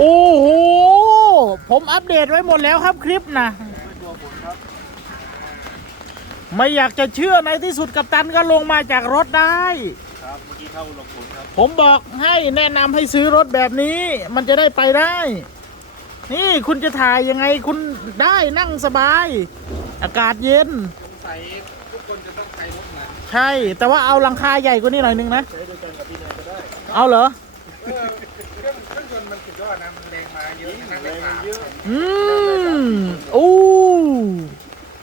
โอ้โห ผมอัปเดตไว้หมดแล้วครับคลิปนะ ไม่อยากจะเชื่อในที่สุดกัปตันก็ลงมาจากรถได้ ครับเมื่อกี้เข้าลงทุนครับ ผมบอกให้แนะนำให้ซื้อรถแบบนี้ มันจะได้ไปได้ นี่คุณจะถ่ายยังไงคุณได้นั่งสบาย อากาศเย็น สงสัยทุกคนจะต้องใช้รถมาใช่ แต่ว่าเอาหลังคาใหญ่กว่านี้หน่อยนึงนะ ใช้ด้วยกันกับพี่นายก็ได้ เอาเหรอ เออเครื่องเครื่อง ยนต์มันสุดยอดนะมันแรงมาเยอะนั่งแรได้งขามันเยอะอืมอู้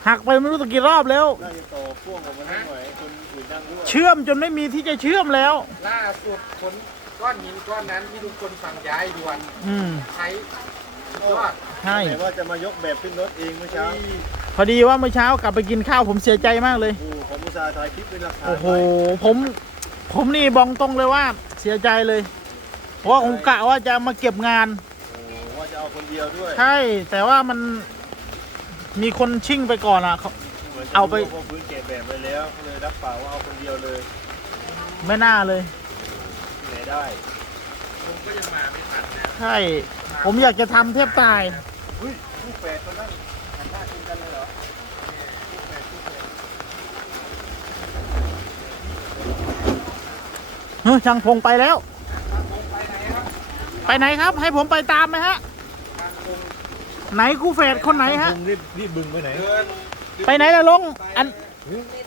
หักไปไม่รู้ตั้งกี่รอบแล้ว น่าจะต่อพ่วงออกมาได้หน่อยคนอื่นนั่งด้วยเชื่อมจนไม่มีที่จะเชื่อมแล้ว ล่าสุดขนก้อนหินก้อนนั้นที่ลุงพลสั่งย้ายด่วนอืมใช้สุดยอดใช่ แต่ว่าจะมายกแบบขึ้นรถเองเมื่อเช้าพอดีว่าเมื่อเช้ากลับไปกินข้าวผมเสียใจมากเลย โอ้ผมอุตส่าห์ถ่ายคลิปเป็นหลักฐานโอ้โหไว้ผม ผมนี่บอกตรงเลยว่าเสียใจเลยเพราะ ว่าผมกะว่าจะมาเก็บงาน โอ้ว่าจะเอาคนเดียวด้วยใช่ แต่ว่ามันมีคนชิ่งไปก่อนอะเขา หมืนจะเอาไป รู้ว่พื้นเก็บแบบไปแล้วก็เลยรับปากว่าเอาคนเดียวเลยไม่น่าเลย ที่ไหนได้ผมก็ยังมาไม่ทันนะใช่ ผมอยากจะทำเทบตาย เฮ้ยลูกแฝดคนนั้นหันหน้าชนกันเลยเหรอลูกแฝดลูกแฝดเฮ้ยช่างพงไปแล้ว ผมไปไหนครับ ไปไหนครับ ให้ผมไปตามไหมฮะทางคงไหนคู่เฟดคนไหนฮะลุงรีบรีบบึงไปไหนเดินไปไหนล่ะลงอัน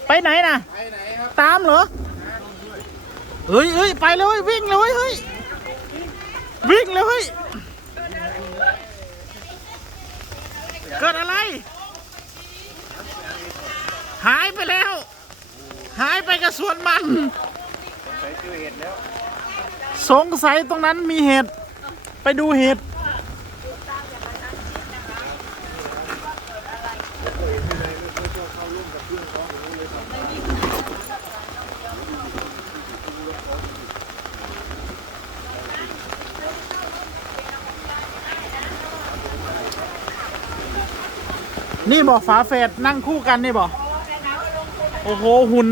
ไปไหนน่ะไปไหนครับตามเหรอเฮ้ยเฮ้ยไปเลยวิ่งเลยเฮ้ยวิ่งเลยเฮ้ยเกิดอะไร หายไปแล้ว หายไปกับสวนมันผมใช้เจอเห็ดแล้วสงสัยตรงนั้นมีเห็ด ไปดูเห็ดนี่บอกฝาแฝดนั่งคู่กันนี่บอกโอ้โหหุ่น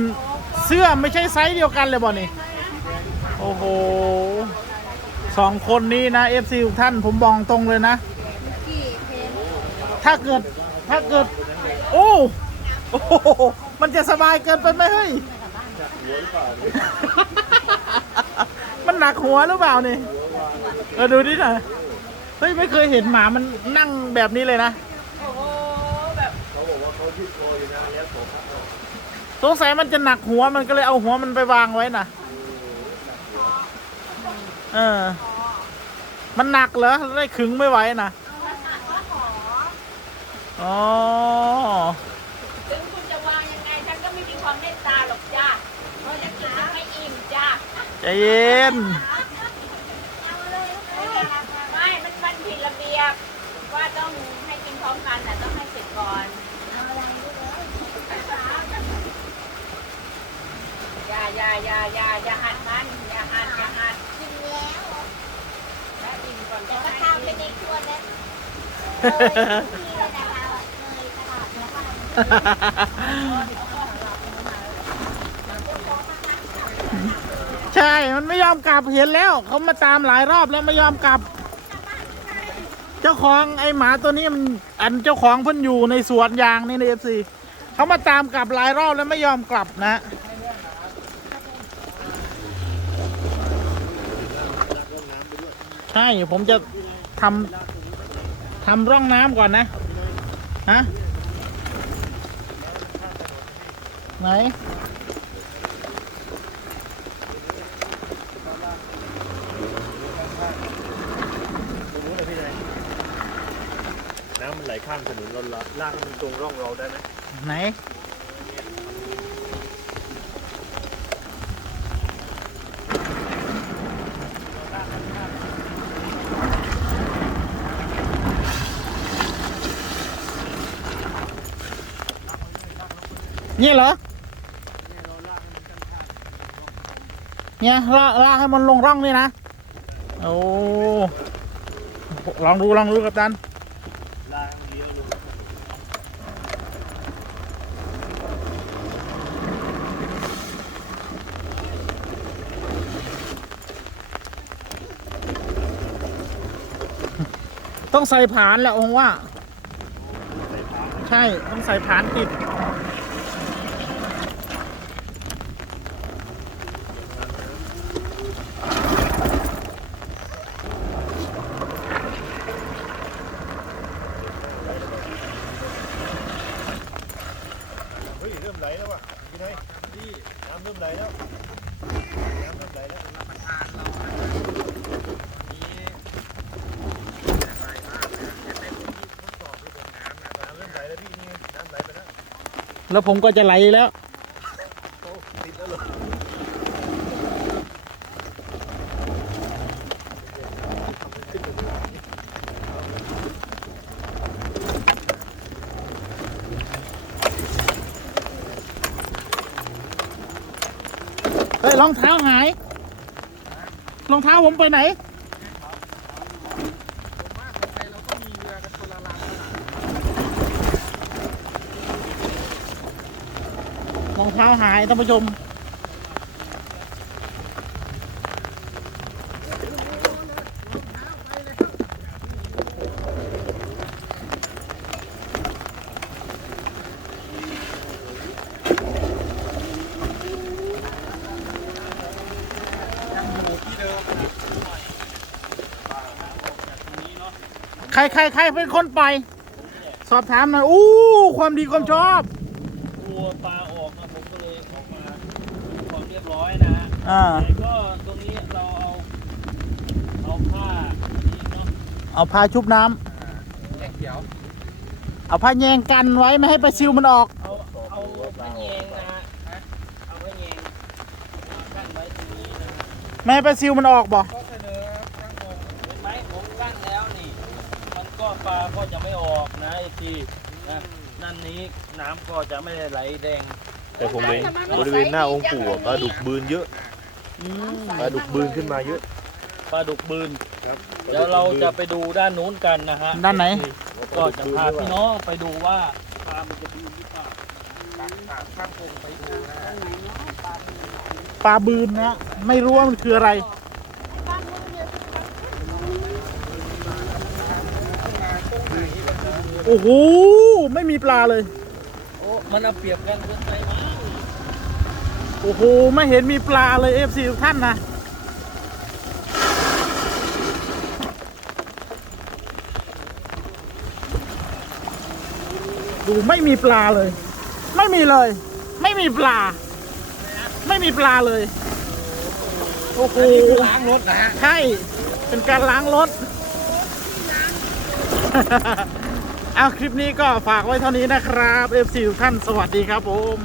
เสื้อไม่ใช่ไซส์เดียวกันเลยบอกนี่ โอ้โห สองคนนี้นะ FC ทุกท่านผมบอกตรงเลยนะ ถ้าเกิดถ้าเกิด โอ้โอ้มันจะสบายเกินไปไหมเฮ้ย มันหนักหัวหรือเปล่านี่เออดูดิหน่อยเฮ้ยไม่เคยเห็นหมามันนั่งแบบนี้เลยนะสงสัยมันจะหนักหัวมันก็เลยเอาหัวมันไปวางไว้น่ะ เออ มันหนักเหรอได้ขึงไม่ไหวนะอ๋อถึงคุณจะวางยังไงฉันก็ไม่มีความเมตตาหรอกจ้าเพราะจะกินยังไม่อิ่มจ้าใจเย็นไม่มันมันผิดระเบียบว่าต้องให้กินพร้อมกันแต่ต้องให้เสร็จก่อนอย่าอย่าอย่าอย่าอย่าหัดมันอย่าหัดอย่าหัดกินแล้ว แต่ก็ข้าวเรัวนะพี่ระดาเลยตลอดนใช่ มันไม่ยอมกลับเห็นแล้ว เขามาตามหลายรอบแล้วไม่ยอมกลับ เจ้าของไอหมาตัวนี้มันอันเจ้าของเพิ่นอยู่ในสวนยางนี่ในเอฟซีเขามาตามกลับหลายรอบแล้วไม่ยอมกลับนะ ใช่ผมจะทำทำร่องน้ำก่อนนะ ฮะ ไหนตรงนู้นนะพี่นายน้ำมันไหลข้ามถนนเราละลากให้มันตรงร่องเราได้ไหมไหน นี่เหรอเนี่ยลากลากให้มันลงร่องนี่นะโอ้ลองดูลองดูกับตันต้องใส่ผานแหละผมว่า ใช่ต้องใส่ผานติด ฮ้ยเริ่มไหลแล้วว่ะพี่ไทยน้ำเริ่มไหลแล้วน้ำเริ่มไหลแล้วประธานเราอะนี่ใส่มากเลยจะเป็นที่ทดสอบระบบน้ำนะน้ำเริ่มไหลแล้วพี่นี่ไงน้ำไหลไปแล้วแล้วผมก็จะไหลแล้ว โอ้ติดแล้วเหรอ เฮ้ยรองเท้าหาย รองเท้าผมไปไหน ผมว่าคนไทยเราก็มีเรือกันคนละลำแล้วล่ะรองเท้าหายท่านผู้ชม ยังอยู่ที่เดิม ใค รใครใครเป็นคนปล่อย สอบถามหน่อยอู้ความดีความชอบกลัวปลาออกนะผมก็เลยออกมาดูความเรียบร้อยนะฮะอ่าแต่ก็ตรงนี้เราเอาเอาผ้านี้เนาะเอาผ้าชุบน้ำแยกเขียวเอาผ้าแยงกันไว้ไม่ให้ปลาซิวมันออก เอาเอาผ้าแยงนะฮะเอาผ้าแยงมากั้นไว้ตรงนี้นะฮะไม่ให้ปลาซิวมันออกบ่ก็เสนอตั้งองค์ เห็นไหมผมกั้นแล้วนี่ มันก็ปลาก็จะไม่ออกนะไอ้ทีนะ นั่นนี้น้ำก็จะไม่ได้ไหลแดงแต่ผมเห็นบริเวณหน้าองค์ปู่อะปลาดุกบืนเยอะปลาดุกบืนขึ้นมาเยอะ ปลาดุกบืนครับเดี๋ยวเราจะไปดูด้านนู้นกันนะฮะด้านไหน ก็จะพาพี่น้องไปดูว่าปลามันจะบืนหรือเปล่าปากปากตั้งองค์ไปดูนะปลาบืนนะ ไม่รู้ว่ามันคืออะไร บ้านมือเดียว โอ้โห ไม่มีปลาเลย โอ้มันเอาเปรียบกันเกินไปมั้งโอ้โห ไม่เห็นมีปลาเลยเอฟซีทุกท่านนะ ดูไม่มีปลาเลย ไม่มีเลย ไม่มีปลา ไม่มีปลาเลย โอ้โหล้างรถนะฮะ ใช่ เป็นการล้างรถ เอาคลิปนี้ก็ฝากไว้เท่านี้นะครับ FC ทุกท่านสวัสดีครับผม